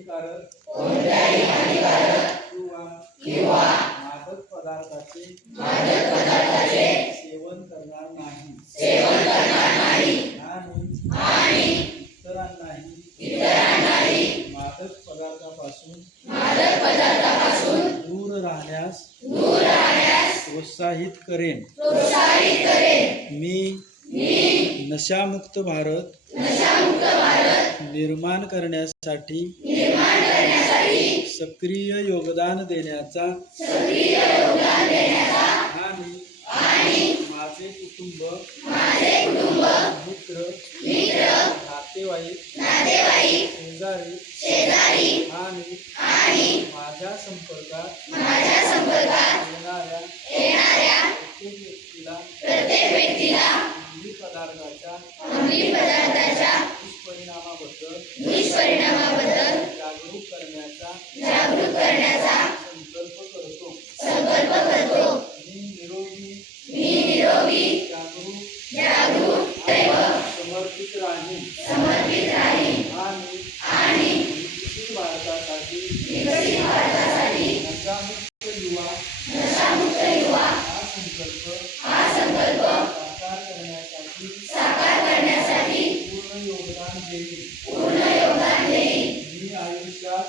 हानिकारक किंवा मादक पदार्थाचे सेवन करणार नाही आणि इतरांनाही मादक पदार्थापासून दूर राहण्यास प्रोत्साहित करेन। मी नशामुक्त भारत निर्माण करण्यासाठी सक्रिय योगदान देण्याचा आणि माझे कुटुंब मित्र नातेवाईक शेजारी आणि माझ्या संपर्कात येणाऱ्या प्रत्येक व्यक्तीला अंमली पदार्थाच्या दुष्परिणामाबद्दल जागरूक करण्याचा संकल्प करतो। मी निरोगी जागरूक समर्पित राहीन आणि विकसित भारतासाठी नशामुक्त युवा हा संकल्प साकार करण्यासाठी पूर्ण योगदान देईन। मी आयुष्यात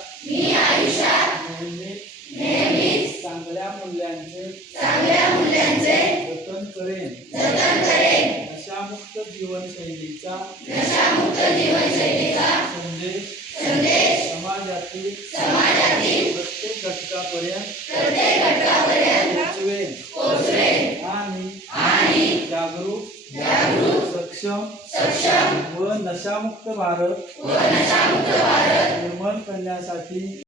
नेहमीच चांगल्या मूल्यांचे जतन करेन। नशामुक्त जीवनशैलीचा संदेश समाजातील प्रत्येक घटकापर्यंत पोहोचवेन आणि जागरूक सक्षम व नशामुक्त भारत निर्माण करण्यासाठी